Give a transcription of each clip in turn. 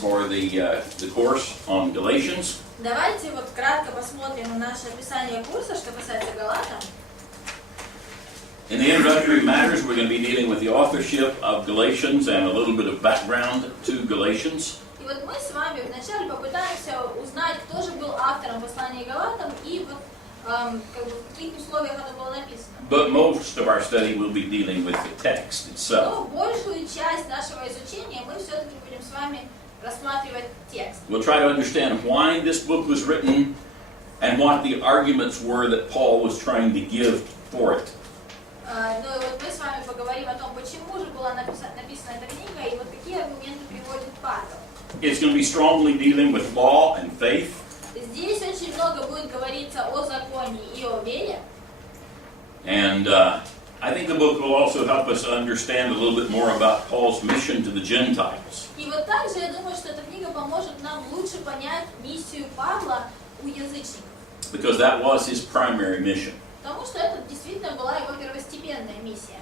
for the course on Galatians. Давайте вот кратко посмотрим на наше описание курса, что касается Галатам. In the introductory matters, we're going to be dealing with the authorship of Galatians and a little bit of background to Galatians. И вот мы с вами вначале попытаемся узнать, кто же был автором послания Галатам и вот как бы, в каких условиях оно было написано. But most of our study will be dealing with the text itself. Но большую часть нашего изучения мы все-таки будем с вами рассматривать текст. We'll try to understand why this book was written and what the arguments were that Paul was trying to give for it. Ну и вот мы с вами поговорим о том, почему же была написана эта книга и вот какие аргументы приводит Павел. It's going to be strongly dealing with law and faith. Здесь очень много будет говориться о законе и о вере. And I think the book will also help us understand a little bit more about Paul's mission to the Gentiles. И вот также я думаю, что эта книга поможет нам лучше понять миссию Павла у язычников. Because that was his primary mission. Потому что это действительно была его первостепенная миссия.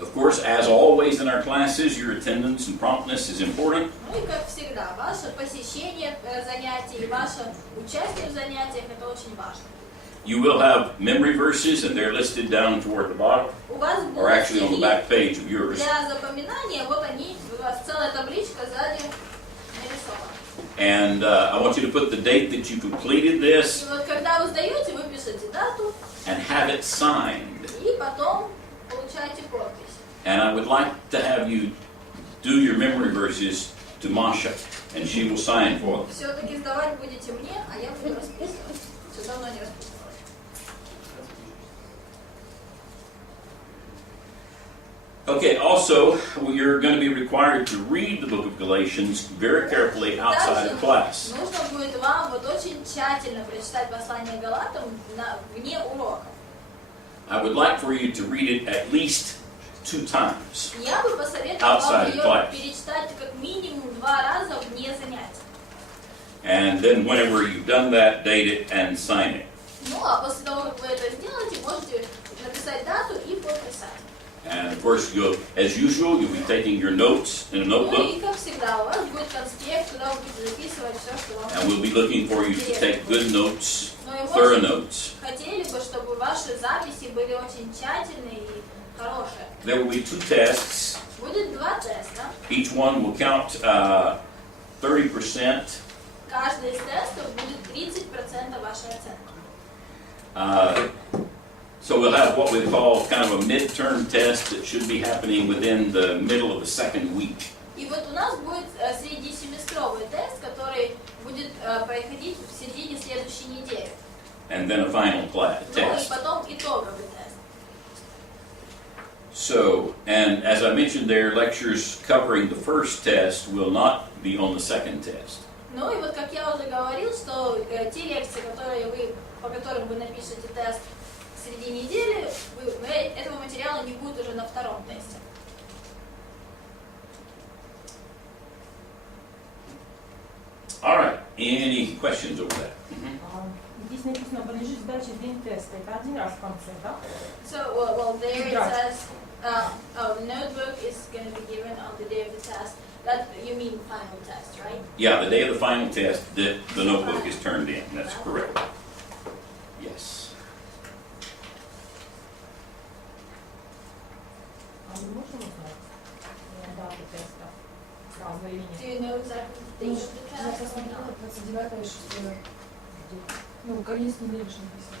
Of course, as always in our classes, your attendance and promptness is important. Ну и как всегда, ваше посещение занятий, ваше участие в занятиях – это очень важно. You will have memory verses, and they're listed down toward the bottom, У вас or actually on the back page of yours. для запоминания, вот они, у вас целая табличка сзади нарисована. And I want you to put the date that you completed this И вот когда вы сдаете, вы пишете дату and have it signed. и потом получаете подпись. And I would like to have you do your memory verses to Masha, and she will sign for them. Все-таки сдавать будете мне, а я буду расписывать. Все давно не расписывала. Okay, also, you're going to be required to read the book of Galatians very carefully outside of class. Нужно будет вам вот очень тщательно прочитать послание Галатам вне урока. I would like for you to read it at least 2 times. Я бы посоветовала вам Outside ее class. перечитать как минимум 2 раза вне занятий. And then whenever you've done that, date it and sign it. Ну, а после того, как вы это сделаете, можете написать дату и подписать. And of course, as usual, you'll be taking your notes in a Ну notebook. и как всегда, у вас будет конспект, куда вы будете записывать все, что вам And we'll be looking for you to take good notes, Ну и thorough мы notes. хотели бы, чтобы ваши записи были очень тщательные и хорошие. There will be 2 tests. Будет 2 теста. Each one will count 30%. Каждый из тестов будет 30% вашей оценки. So we'll have what we call kind of a midterm test that should be happening within the middle of the 2nd week. И вот у нас будет среднесеместровый тест, который будет проходить в середине следующей недели. And then a final Ну и test. потом итоговый тест. So, and as I mentioned there, lectures covering the first test will not be on the second test. Ну и вот как я уже говорил, что те лекции, по которым вы напишете тест в середине недели, этого материала не будет уже на 2-м тесте. All right. Any questions over that? Здесь написано, подлежит сдаче день теста. Это один раз в конце, да? So, well, there it says, the notebook is going to be given on the day of the test. That, you mean final test, right? Yeah, the day of the final test, the notebook is turned in. That's correct. Yes. А мы можем узнать дату теста сразу или Do нет? you know exactly the date of the test? or not? 29 6. Ну, конец недели же написано.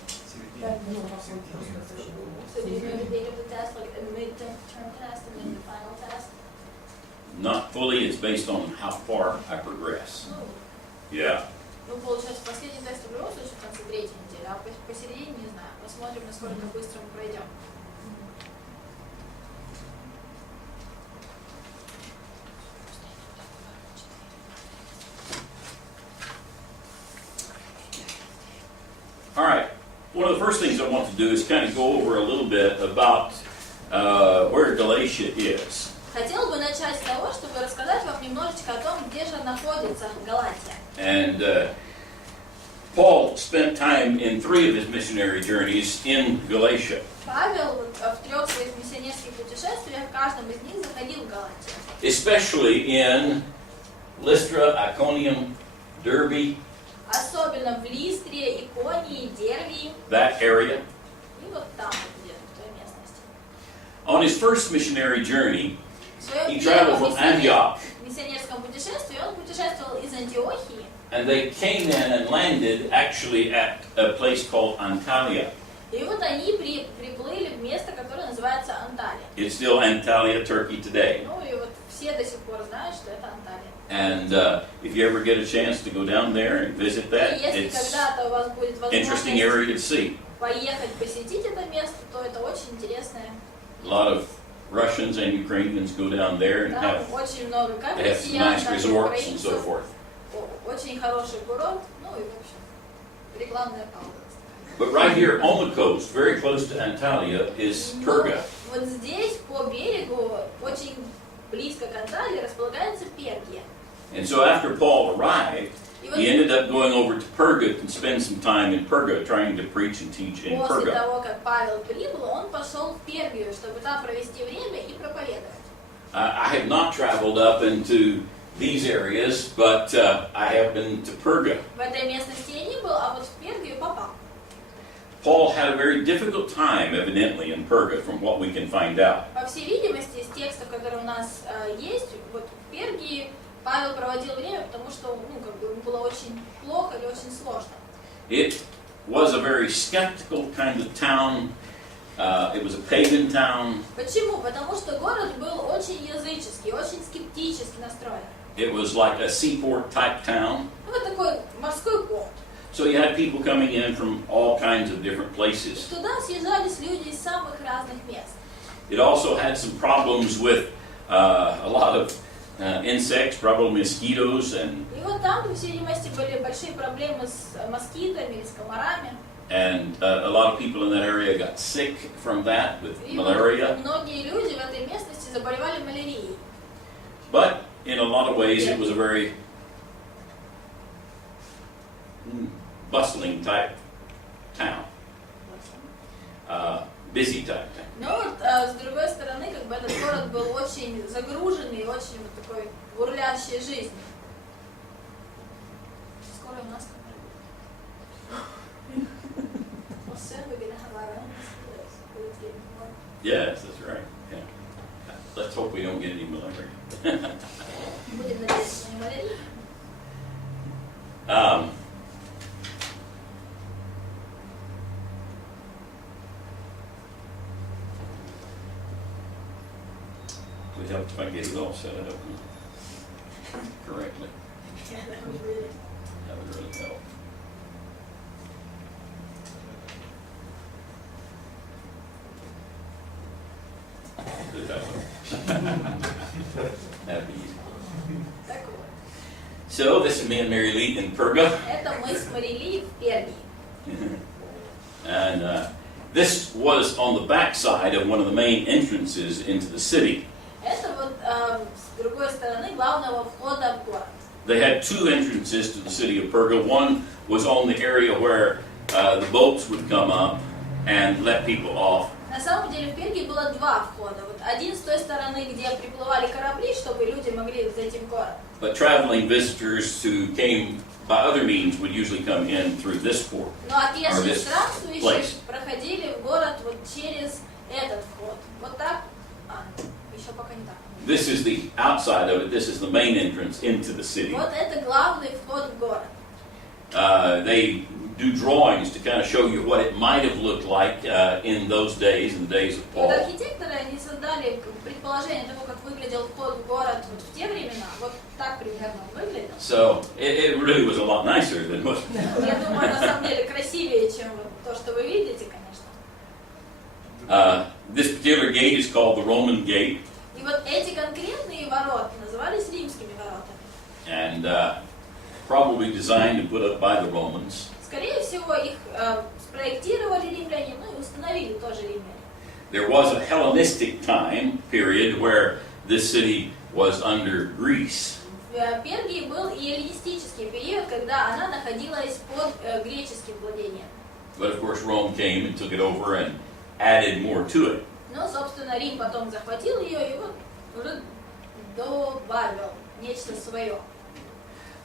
5 дней проходит просто совершенно. So do you know the date of the test, like a midterm test and then the final test? Not fully. It's based on how far I progress. Yeah. Ну, получается, последний тест в любом случае в конце 3-й недели, а посередине не знаю. Посмотрим, насколько быстро мы пройдем. All right. One of the first things I want to do is kind of go over a little bit about where Galatia is. Хотела бы начать с того, чтобы рассказать вам немножечко о том, где же находится Галатия. And Paul spent time in 3 of his missionary journeys in Galatia. Павел в 3 своих миссионерских путешествиях, в каждом из них заходил в Галатию. Especially in Lystra, Iconium, Derbe, Особенно в Листре, Иконии, Дервии. that area. И вот там, вот где-то, в той местности. On his first missionary journey, В своем he traveled первом from Antioch, миссионерском путешествии он путешествовал из Антиохии. and they came in and landed actually at a place called Antalya. И вот они приплыли в место, которое называется Анталия. It's still Antalya, Turkey today. Ну и вот все до сих пор знают, что это Анталия. And if you ever get a chance to go down there and visit that, И если it's когда-то у вас будет interesting возможность area to see. поехать посетить это место, то это очень интересное. A lot of Russians and Ukrainians go down there and Там have очень много как they have some россиян, nice так и resorts and so украинцев. forth. Очень хороший курорт, ну и в общем рекламная пауза. But right here on the coast, very close to Antalya, is Perga. Вот здесь по берегу, очень близко к Анталии, располагается Пергия. And so after Paul arrived, И вот he ended up going over to Perga to spend some time in Perga, trying to preach and teach in после Perga. того, как Павел прибыл, он пошел в Пергию, чтобы там провести время и проповедовать. I have not traveled up into these areas, but I have been to Perga. В этой местности я не был, а вот в Пергию попал. Paul had a very difficult time, evidently, in Perga, from what we can find out. По всей видимости, из текстов, которые у нас есть, вот в Пергии Павел проводил время, потому что ему было очень плохо или очень сложно. It was a very skeptical kind of town. It was a pagan town. Почему? Потому что город был очень языческий, очень скептически настроен. It was like a seaport type town. Ну, вот такой морской порт. So you had people coming in from all kinds of different places. Туда съезжались люди из самых разных мест. It also had some problems with a lot of insects, probably mosquitoes, and И вот там, по всей видимости, были большие проблемы с москитами или с комарами. a lot of people in that area got sick from that with И вот malaria. многие люди в этой местности заболевали малярией. But in a lot of ways, it was a very bustling type town, busy type town. Но вот, с другой стороны, как бы этот город был очень загруженный, очень вот такой бурлящей жизнью. Скоро у нас Yes, that's right. Yeah. Let's hope we don't get any malaria. Будем надеяться, что не малярия. Would help if I get it all set up correctly. Yeah, that would really. That would really help. Do it that way. That'd be easy. Так вот. So this is me and Mary Lee in Perga. Это мы с Марилией в Пергии. And this was on the back side of one of the main entrances into the city. Это вот с другой стороны главного входа в город. They had two entrances to the city of Perga. One was on the area where the boats would come up and let people off. На самом деле в Пергии было два входа. Вот один с той стороны, где приплывали корабли, чтобы люди могли зайти в город. But traveling visitors who came by other means would usually come in through this port. Ну а пешие this странствующие place. проходили в город вот через этот вход. Вот так. Еще пока не так. This is the outside of it. This is the main entrance into the city. Вот это главный вход в город. They do drawings to kind of show you what it might have looked like in those days, in the days of Вот Paul. архитекторы, они создали предположение того, как выглядел вход в город вот в те времена. Вот так примерно он выглядел. So it really was a lot nicer than what. Я думаю, на самом деле красивее, чем вот то, что вы видите, конечно. This particular gate is called the Roman Gate, И вот эти конкретные ворота назывались римскими воротами. and probably designed and put up by the Romans. Скорее всего, их спроектировали римляне, ну и установили тоже римляне. There was a Hellenistic time period where this city was under Greece. В Пергии был и эллинистический период, когда она находилась под греческим владением. But of course Rome came and took it over and added more to it. Но, собственно, Рим потом захватил ее и вот уже добавил нечто свое.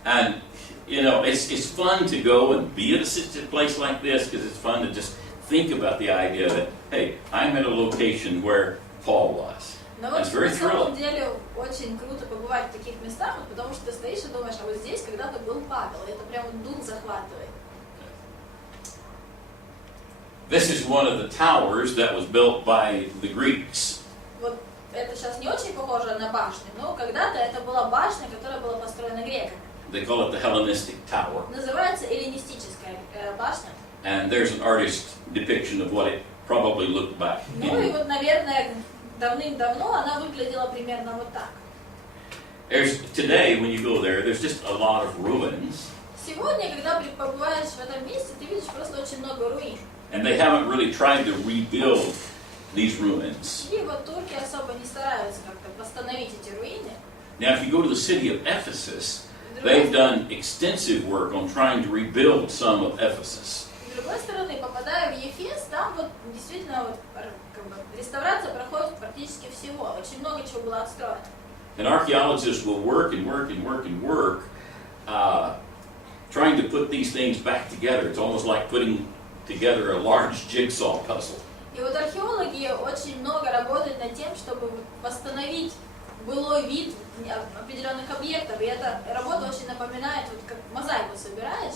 And, you know, it's fun to go and be at a place like this because it's fun to just think about the idea that, hey, I'm at a location where Paul was. Но вот It's very на самом thrilling. деле очень круто побывать в таких местах, вот потому что ты стоишь и думаешь, а вот здесь когда-то был Павел, и это прям дух захватывает. This is one of the towers that was built by the Greeks. Вот это сейчас не очень похоже на башню, но когда-то это была башня, которая была построена греками. They call it the Hellenistic Tower. Называется эллинистическая башня. And there's an artist depiction of what it probably looked like. Ну и вот, наверное, давным-давно она выглядела примерно вот так. Today, when you go there, there's just a lot of ruins. Сегодня, когда побываешь в этом месте, ты видишь просто очень много руин. And they haven't really tried to rebuild these ruins. И вот турки особо не стараются как-то восстановить эти руины. Now, if you go to the city of Ephesus, they've done extensive work on trying to rebuild some of Ephesus. С другой стороны, попадая в Ефес, там вот действительно вот, как бы, реставрация проходит практически всего. Очень много чего было отстроено. And archaeologists will work and work and work and work, trying to put these things back together. It's almost like putting together a large jigsaw puzzle. И вот археологи очень много работают над тем, чтобы восстановить былой вид определенных объектов. И эта работа очень напоминает, вот как мозаику собираешь,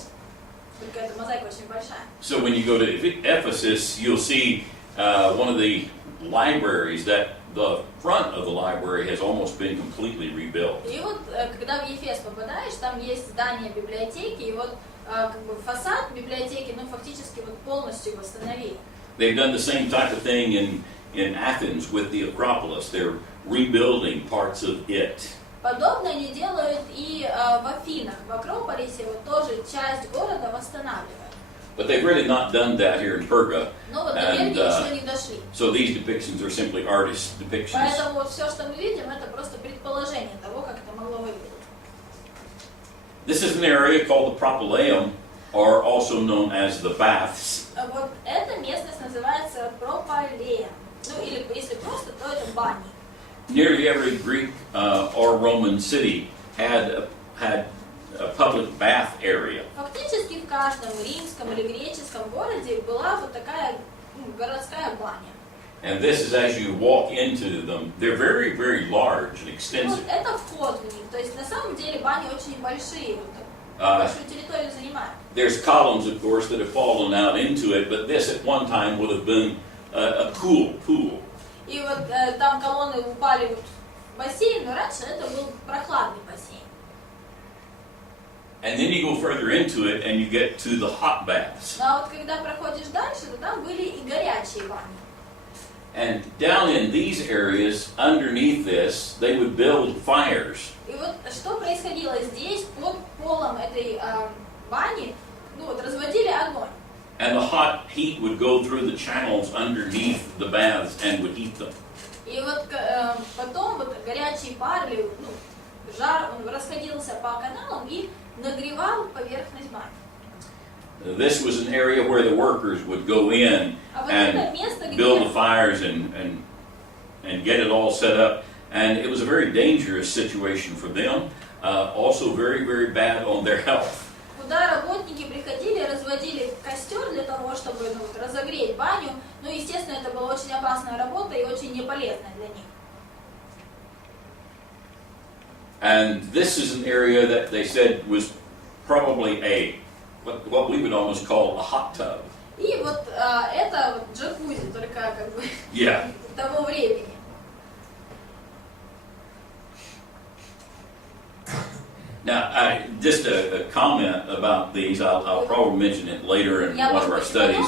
только эта мозаика очень большая. So when you go to Ephesus, you'll see one of the libraries that the front of the library has almost been completely rebuilt. И вот когда в Ефес попадаешь, там есть здание библиотеки, и вот как бы фасад библиотеки, ну фактически вот полностью восстановили. They've done the same type of thing in Athens with the Acropolis. They're rebuilding parts of it. Подобное они делают и в Афинах, в Акрополисе, вот тоже часть города восстанавливают. But they've really not done that here in Perga. Но вот до Перги еще не дошли. So these depictions are simply artist depictions. Поэтому вот все, что мы видим, это просто предположение того, как это могло выглядеть. This is an area called the Propylaeum, or also known as the Baths. Вот эта местность называется Пропалея. Ну или если просто, то это бани. Nearly every Greek or Roman city had a public bath area. Фактически в каждом римском или греческом городе была вот такая городская баня. And this is as you walk into them. They're very, very large and И вот extensive. это вход в них. То есть на самом деле бани очень большие, вот, большую территорию занимают. There's columns, of course, that have fallen out into it, but this at one time would have been a cool pool. И вот там колонны упали вот в бассейн, но раньше это был прохладный бассейн. And then you go further into it and you get to the hot baths. Ну а вот когда проходишь дальше, то там были и горячие бани. And down in these areas, underneath this, they would build fires. И вот что происходило здесь, под полом этой бани, ну вот разводили огонь. And the hot heat would go through the channels underneath the baths and would heat them. И вот потом вот горячий пар или жар, он расходился по каналам и нагревал поверхность бани. This was an area where the workers would go in and build the fires and get it all set up. And it was a very dangerous situation for them, also very, very bad on their health. Куда работники приходили, разводили костер для того, чтобы разогреть баню. Ну, естественно, это была очень опасная работа и очень неполезная для них. And this is an area that they said was probably what we would almost call a hot tub. И вот это вот джакузи, только как бы того времени. Now, just a comment about these. I'll probably mention it later in one of our studies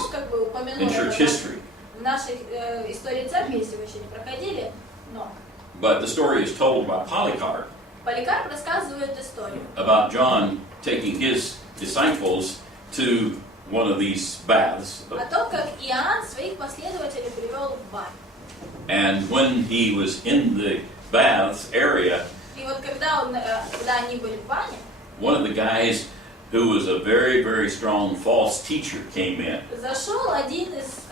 in church history. В нашей истории церкви, если вы еще не проходили, но. But the story is told by Polycarp. Поликарп рассказывает историю. About John taking his disciples to one of these baths. О том, как Иоанн своих последователей привел в баню. And when he was in the baths area, И вот когда они были в бане, one of the guys who was a very, very strong false teacher came in. Зашел один из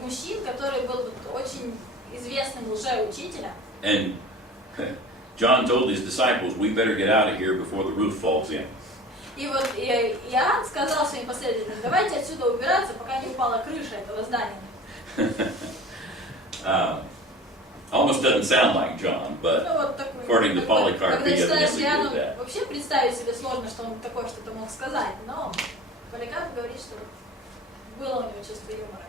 мужчин, который был очень известным лжеучителем. And John told his disciples, "We better get out of here before the roof falls in." И вот Иоанн сказал своим последователям: давайте отсюда убираться, пока не упала крыша этого здания. Almost doesn't sound like John, but according to Polycarp, he evidently did that. Вообще представить себе сложно, что он такое что-то мог сказать, но Поликарп говорит, что было у него чувство юмора.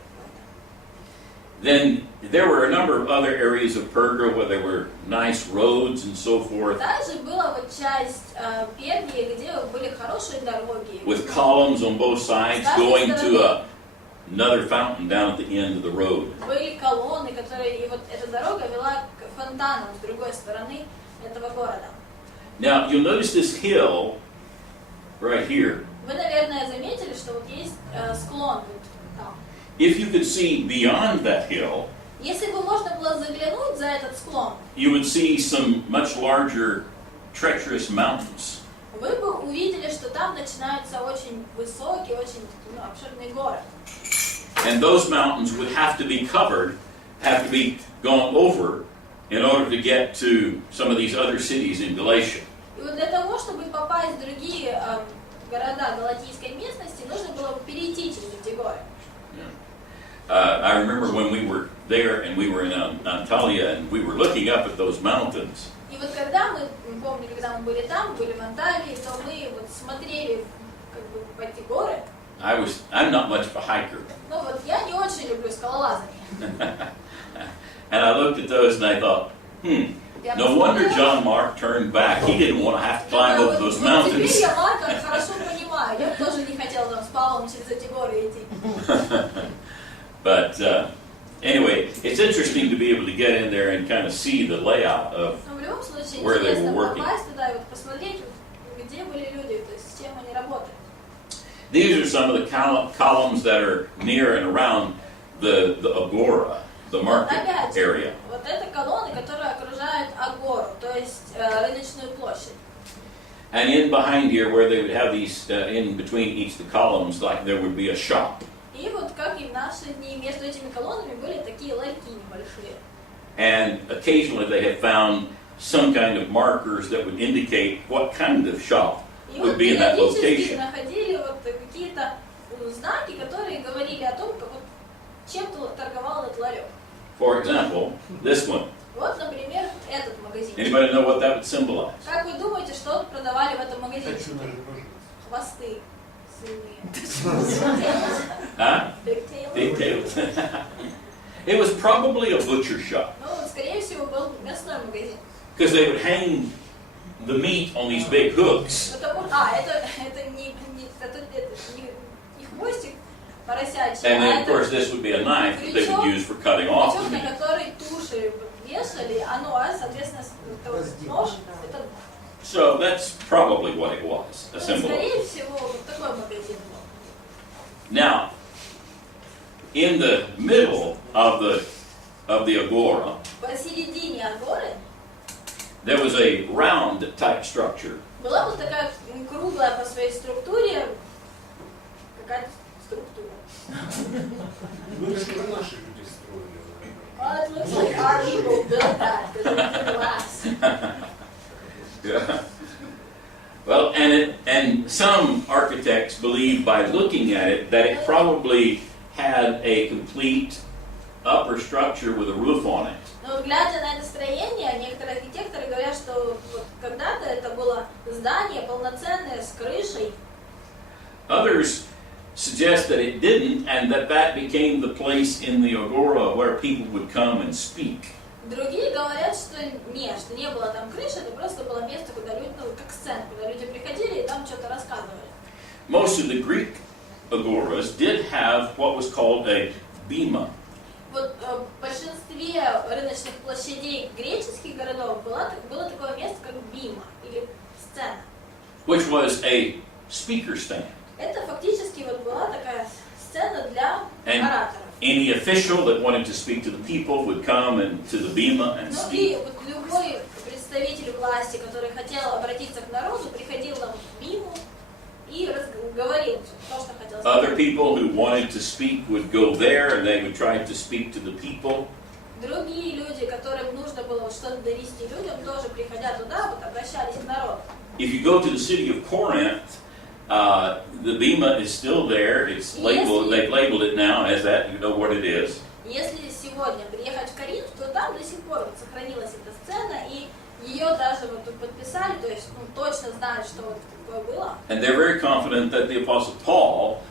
Then there were a number of other areas of Perga where there were nice roads and so forth. Также была вот часть Пергии, где были хорошие дороги. With columns on both sides going to another fountain down at the end of the road. Были колонны, которые, и вот эта дорога вела к фонтанам с другой стороны этого города. Now you'll notice this hill right here. Вы, наверное, заметили, что вот есть склон вот там. If you could see beyond that hill, если бы можно было заглянуть за этот склон, you would see some much larger, treacherous mountains. Вы бы увидели, что там начинаются очень высокие, очень обширные горы. And those mountains would have to be covered, have to be gone over, in order to get to some of these other cities in Galatia. И вот для того, чтобы попасть в другие города галатийской местности, нужно было перейти через эти горы. I remember when we were there and we were in Antalya and we were looking up at those mountains. И вот когда мы, помню, когда мы были там, были в Анталии, то мы вот смотрели как бы в эти горы. I'm not much of a hiker. Ну вот я не очень люблю скалолазание. And I looked at those and I thought, no wonder John Mark turned back. He didn't want to have to climb over those mountains. Теперь я Марка хорошо понимаю. Я тоже не хотела там с Павлом через эти горы идти. But anyway, it's interesting to be able to get in there and kind of see the layout of where they were working. These are some of the columns that are near and around the agora, the market area. Вот это колонны, которые окружают агору, то есть рыночную площадь. And in behind here, where they would have these in between each of the columns, like there would be a shop. И вот как и в наши дни, между этими колоннами были такие ларьки небольшие. And occasionally they have found some kind of markers that would indicate what kind of shop would be in that location. Находили вот какие-то знаки, которые говорили о том, как вот чем-то торговал этот ларек. For example, this one. Вот, например, этот магазин. Anybody know what that would symbolize? Как вы думаете, что продавали в этом магазине? Хвосты. Huh? Pigtails. It was probably a butcher shop. Ну, скорее всего, был мясной магазин. Because they would hang the meat on these big hooks. Это не хвостик поросячий, and then, of course, this would be a knife that they would use for cutting off the meat. на который туши вешали, соответственно, нож, это нож. So that's probably what it was, a symbol. Скорее всего, вот такой магазин был. Now, in the middle of the agora, посередине агоры there was a round type structure. Была вот такая круглая по своей структуре, какая-то структура. Ну, это что наши люди строили. It looks like our people built that, because it didn't last. Yeah. Well, and some architects believe by looking at it that it probably had a complete upper structure with a roof on it. Но глядя на это строение, некоторые архитекторы говорят, что вот когда-то это было здание полноценное с крышей. Others suggest that it didn't, and that became the place in the agora where people would come and speak. Другие говорят, что нет, что не было там крыши, это просто было место, куда люди, как сцена, куда люди приходили и там что-то рассказывали. Most of the Greek agoras did have what was called a bema. Вот в большинстве рыночных площадей греческих городов было такое место, как бима или сцена. Which was a speaker stand. Это фактически вот была такая сцена для ораторов. Any official that wanted to speak to the people would come and to the bema and Ну speak. и вот любой представитель власти, который хотел обратиться к народу, приходил на биму и говорил то, что хотел сказать. Other people who wanted to speak would go there and they would try to speak to the people. Другие люди, которым нужно было что-то довести людям, тоже приходя туда, вот обращались к народу. If you go to the city of Corinth, The bema is still there. It's labeled. They've labeled it now as that. You know what it is. Если сегодня приехать в Коринф, то там до сих пор вот сохранилась эта сцена, и ее даже вот тут подписали, то есть точно знают, что вот такое было. And they're very confident that the Apostle Paul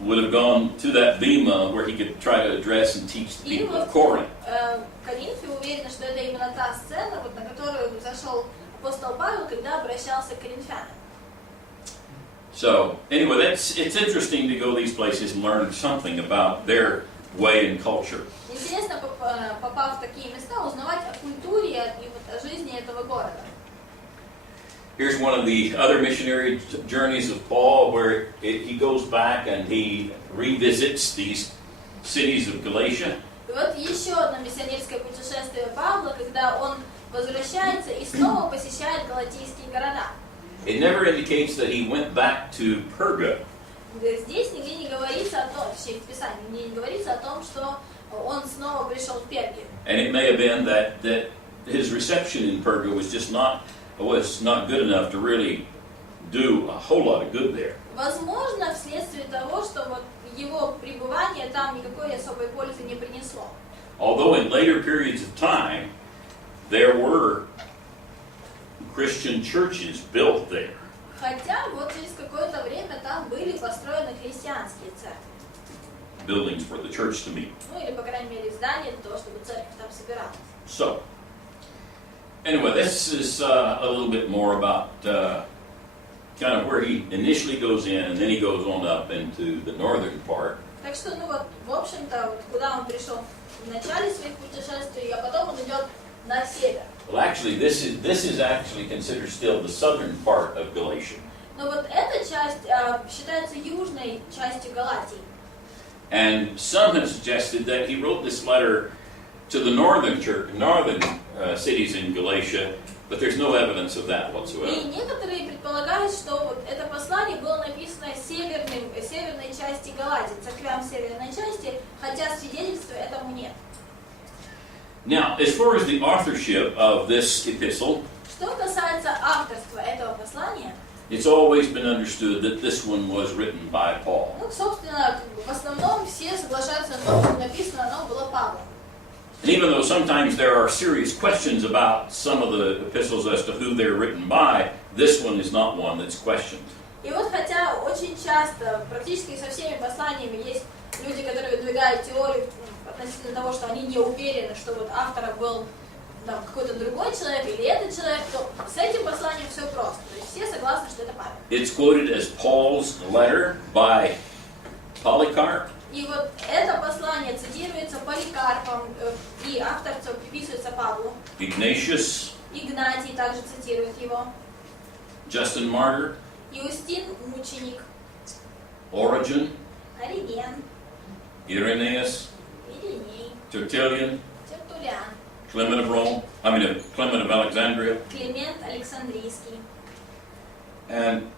would have gone to that bema where he could try to address and teach the people of Corinth. Коринфе уверены, что это именно та сцена, вот, на которую зашел апостол Павел, когда обращался к коринфянам. So anyway, it's interesting to go these places and learn something about their way and culture. Интересно, попав в такие места, узнавать о культуре и вот о жизни этого города. Here's one of the other missionary journeys of Paul, where he goes back and he revisits these cities of Galatia. И вот еще одно миссионерское путешествие Павла, когда он возвращается и снова посещает галатийские города. It never indicates that he went back to Perga. Здесь нигде не говорится о том, в Писании не говорится о том, что он снова пришел в Пергию. And it may have been that his reception in Perga was just not good enough to really do a whole lot of good there. Возможно, вследствие того, что вот его пребывание там никакой особой пользы не принесло. Although in later periods of time there were Christian churches built there. Хотя вот через какое-то время там были построены христианские церкви. Buildings for the church to meet. Ну или, по крайней мере, здания для того, чтобы церковь там собиралась. So, anyway, this is a little bit more about kind of where he initially goes in, and then he goes on up into the northern part. Так что, ну вот, в общем-то, вот, куда он пришел в начале своих путешествий, а потом он идет на север. Well, actually, this is actually considered still the southern part of Galatia. Но вот эта часть считается южной частью Галатии. And some have suggested that he wrote this letter to the northern cities in Galatia, but there's no evidence of that whatsoever. И некоторые предполагают, что вот это послание было написано северной части Галатии, церквям северной части, хотя свидетельства этому нет. Now, as far as the authorship of this epistle, Что касается авторства этого послания, it's always been understood that this one was written by Paul. ну, собственно, в основном все соглашаются на том, что написано, оно было Павлом. And even though sometimes there are serious questions about some of the epistles as to who they're written by, this one is not one that's questioned. И вот хотя очень часто, практически со всеми посланиями, есть люди, которые выдвигают теорию относительно того, что они не уверены, что вот автором был там, какой-то другой человек или этот человек, то с этим посланием все просто. То есть все согласны, что это Павел. It's quoted as Paul's letter by Polycarp. И вот это послание цитируется Поликарпом, и авторство приписывается Павлу. Ignatius, Игнатий также цитирует его. Justin Martyr, Иустин мученик, Origen, Ориген, Irenaeus, Ириней, Tertullian, Тертулиан, Clement of Alexandria, Климент Александрийский. and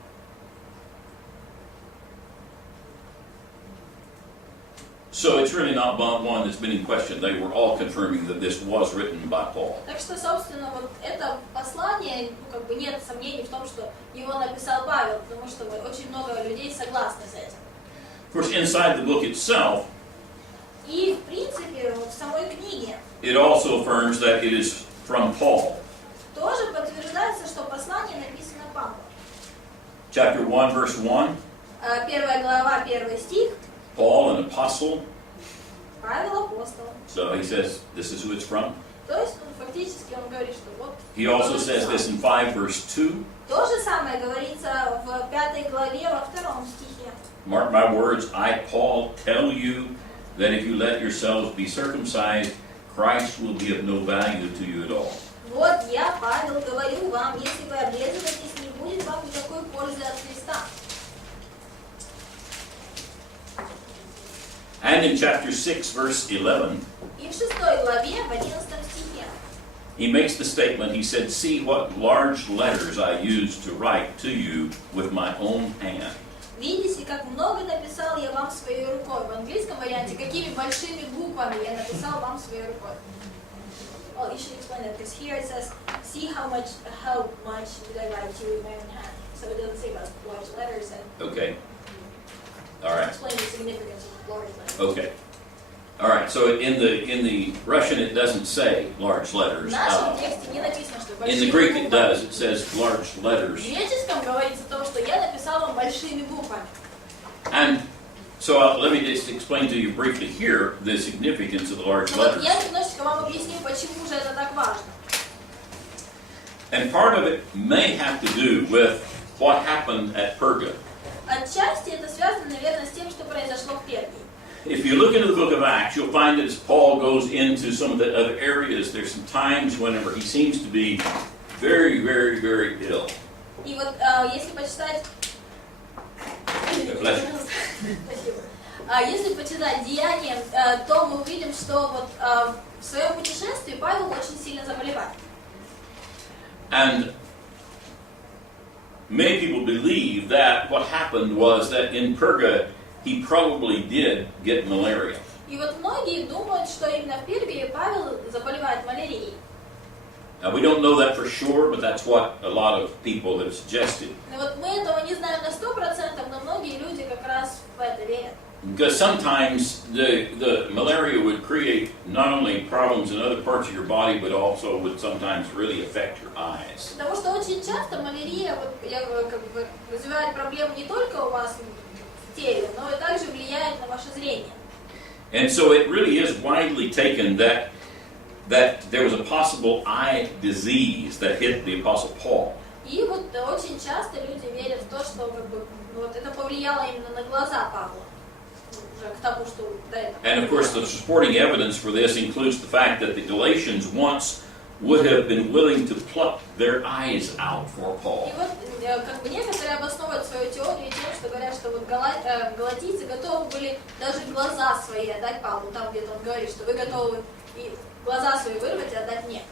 so it's really not one that's been in question. They were all confirming that this was written by Paul. Так что, собственно, вот это послание, ну, как бы нет сомнений в том, что его написал Павел, потому что очень много людей согласны с этим. Of course, inside the book itself, И, в принципе, вот в самой книге it also affirms that it is from Paul. тоже подтверждается, что послание написано Павлом. Chapter 1, verse 1, 1 глава, 1 стих, Paul, an apostle. Павел апостол. So he says, this is who it's from. То есть, фактически он говорит, что вот... He also says this in 5, verse 2. То же самое говорится в 5 главе, во 2 стихе. Mark my words, I, Paul, tell you that if you let yourselves be circumcised, Christ will be of no value to you at all. Вот я, Павел, говорю вам, если вы обрезываетесь, не будет вам никакой пользы от Христа. And in chapter 6, verse 11, И в 6 главе, в 11 стихе, he makes the statement, he said, see what large letters I used to write to you with my own hand. видите, как много написал я вам своей рукой. В английском варианте, какими большими буквами я написал вам своей рукой. Well, you should explain that, because here it says, see how much did I write to you with my own hand. So it doesn't say about large letters, and Okay. All right. Explain the significance of large letters. Okay. All right. So in the Russian it doesn't say large В letters. нашем тексте не написано, что In the большими Greek it буквами. does. It says large В letters. греческом говорится о том, что я написал вам большими буквами. And so let me just explain to you briefly here the significance of the large Но вот letters. я немножечко вам объясню, почему же это так важно. And part of it may have to do with what happened at Perga. Отчасти это связано, наверное, с тем, что произошло в Перге. If you look into the book of Acts, you'll find that as Paul goes into some of the other areas, there's some times whenever he seems to be very, very, very ill. И вот если почитать... Спасибо. Если почитать Деяния, то мы увидим, что вот в своем путешествии Павел очень сильно заболевает. And many people believe that what happened was that in Perga, he probably did get malaria. И вот многие думают, что именно в Перге Павел заболевает малярией. Now, we don't know that for sure, but that's what a lot of people have suggested. Но вот мы этого не знаем на 100%, но многие люди как раз в это верят. Because sometimes the malaria would create not only problems in other parts of your body, but also would sometimes really affect your eyes. Потому что очень часто малярия вызывает проблемы не только у вас в теле, но и также влияет на ваше зрение. And so it really is widely taken that there was a possible eye disease that hit the Apostle Paul. И вот очень часто люди верят в то, что вот это повлияло именно на глаза Павла. К тому, что до этого. And of course, the supporting evidence for this includes the fact that the Galatians once would have been willing to pluck their eyes out for Paul. И вот как бы некоторые обосновывают свою теорию тем, что говорят, что вот галатийцы готовы были даже глаза свои отдать Павлу, там где-то он говорит, что вы готовы и глаза свои вырвать и отдать мне.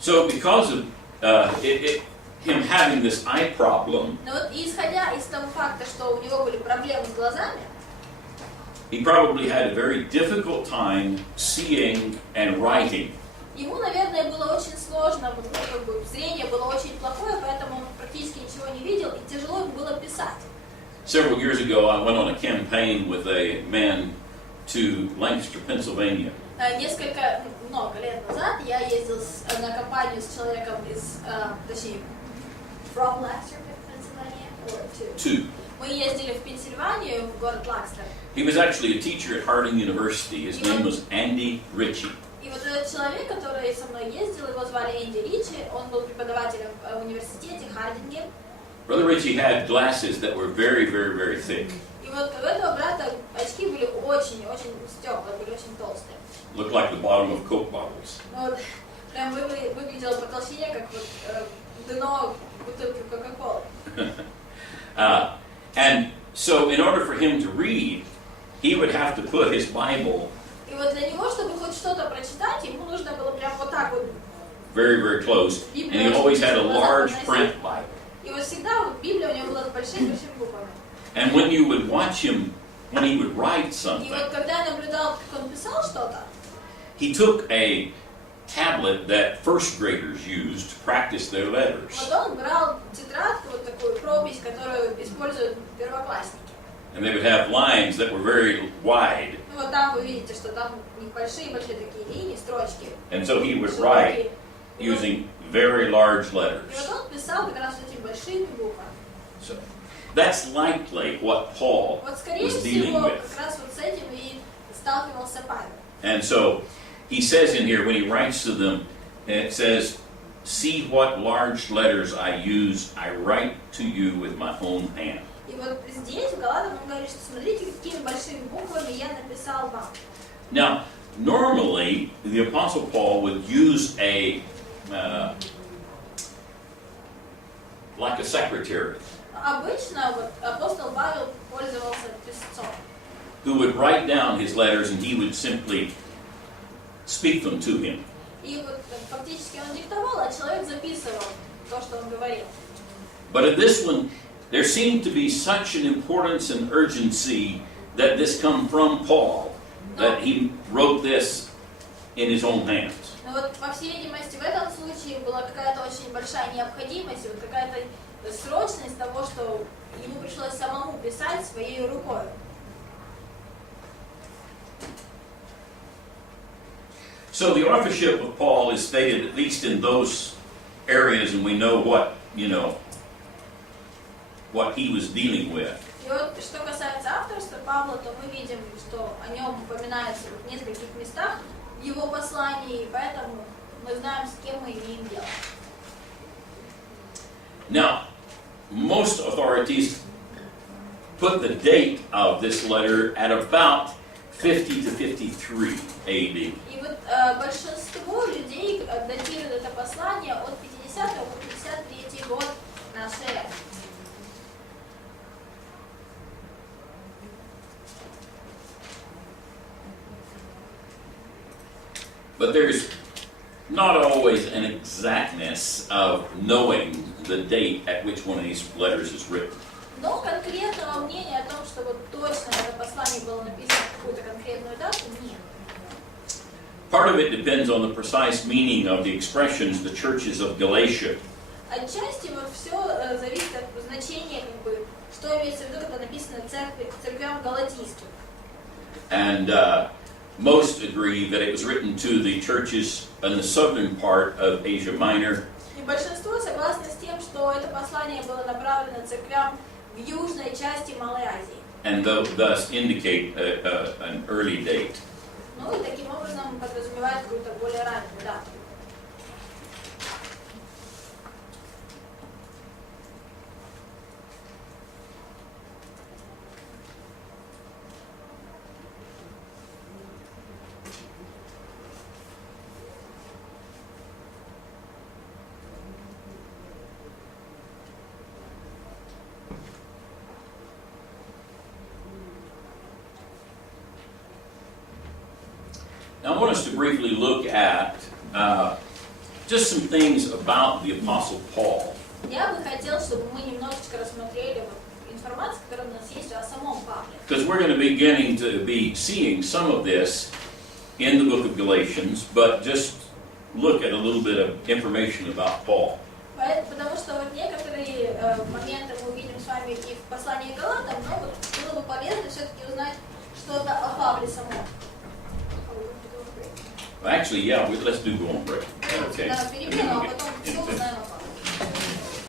So because of him having this eye problem, Но вот исходя из того факта, что у него были проблемы с глазами, he probably had a very difficult time seeing and writing. ему, наверное, было очень сложно, как бы зрение было очень плохое, поэтому он практически ничего не видел, и тяжело ему было писать. Several years ago, I went on a campaign with a man to Lancaster, Pennsylvania. Много лет назад я ездил на кампанию с человеком из, точнее, from Lancaster, Pennsylvania, or to. Мы ездили в Пенсильванию, в город Ланкастер. He was actually a teacher at Harding University. His name was Andy Ritchie. И вот этот человек, который со мной ездил, его звали Энди Ричи, он был преподавателем в университете Хардинге. Brother Ritchie had glasses that were very, very, very thick. И вот у этого брата очки были очень-очень стеклые, были очень толстые. Looked like the bottom of Coke bottles. Вот, прям выглядело по толщине, как вот дно бутылки Кока-Колы. And so in order for him to read, he would have to put his Bible И вот для него, чтобы хоть что-то прочитать, ему нужно было прям вот так вот. very, very close. And he always had a large print Bible. И вот всегда вот Библия у него была с большими-большими буквами. And when you would watch him, when he would write И something, вот когда я наблюдал, как он писал что-то, he took a tablet that first graders used to practice their letters. вот он брал тетрадку, вот такую пропись, которую используют первоклассники. And they would have lines that were very wide. Ну вот там вы видите, что там у них большие-большие такие линии, строчки. And so he would write using very large И letters. вот он писал как раз этими большими буквами. So that's likely what Paul Вот скорее was dealing всего, with. как раз вот с этим и сталкивался Павел. And so he says in here, when he writes to them, it says, "See what large letters I use. I write to you with my own hand." И вот здесь, в Галатам, он говорит, что смотрите, какими большими буквами я написал вам. Now, normally, the Apostle Paul would use like a secretary, Обычно вот апостол Павел пользовался писцом, who would write down his letters and he would simply speak them to him. и вот фактически он диктовал, а человек записывал то, что он говорил. But in this one, there seemed to be such an importance and urgency that this come from Paul, that he wrote this in his own hands. Но вот, по всей видимости, в этом случае была какая-то очень большая необходимость, вот какая-то срочность того, что пришлось самому писать своей рукой. So the authorship of Paul is stated at least in those areas, and we know what he was dealing with. И вот, что касается авторства Павла, то мы видим, что о нем упоминается в нескольких местах в его послании, и поэтому мы знаем, с кем мы имеем дело. Now, most authorities put the date of this letter at about 50 to 53 AD. И вот большинство людей датируют это послание от 50 по 53 год нашей эры. But there's not always an exactness of knowing the date at which one of these letters is written. Но конкретного мнения о том, что вот точно это послание было написано в какую-то конкретную дату, нет. Part of it depends on the precise meaning of the expressions the churches of Galatia. Отчасти вот все зависит от значения, как бы, что имеется в виду, когда написано церквям галатийским. And most agree that it was written to the churches in the southern part of Asia Minor. И большинство согласны с тем, что это послание было направлено церквям в южной части Малой Азии. And thus indicate an early date. Ну и таким образом подразумевает какую-то более раннюю дату. Now, I want us to briefly look at just some things about the Apostle Paul. Я бы хотел, чтобы мы немножечко рассмотрели вот информацию, которая у нас есть о самом Павле. Because we're going to be beginning to be seeing some of this in the book of Galatians, but just look at a little bit of information about Paul. Потому что вот некоторые моменты мы увидим с вами и в послании к Галатам, но вот было бы полезно все-таки узнать что-то о Павле самом. Actually, yeah, let's do go on break. Okay. Да, перемену, а потом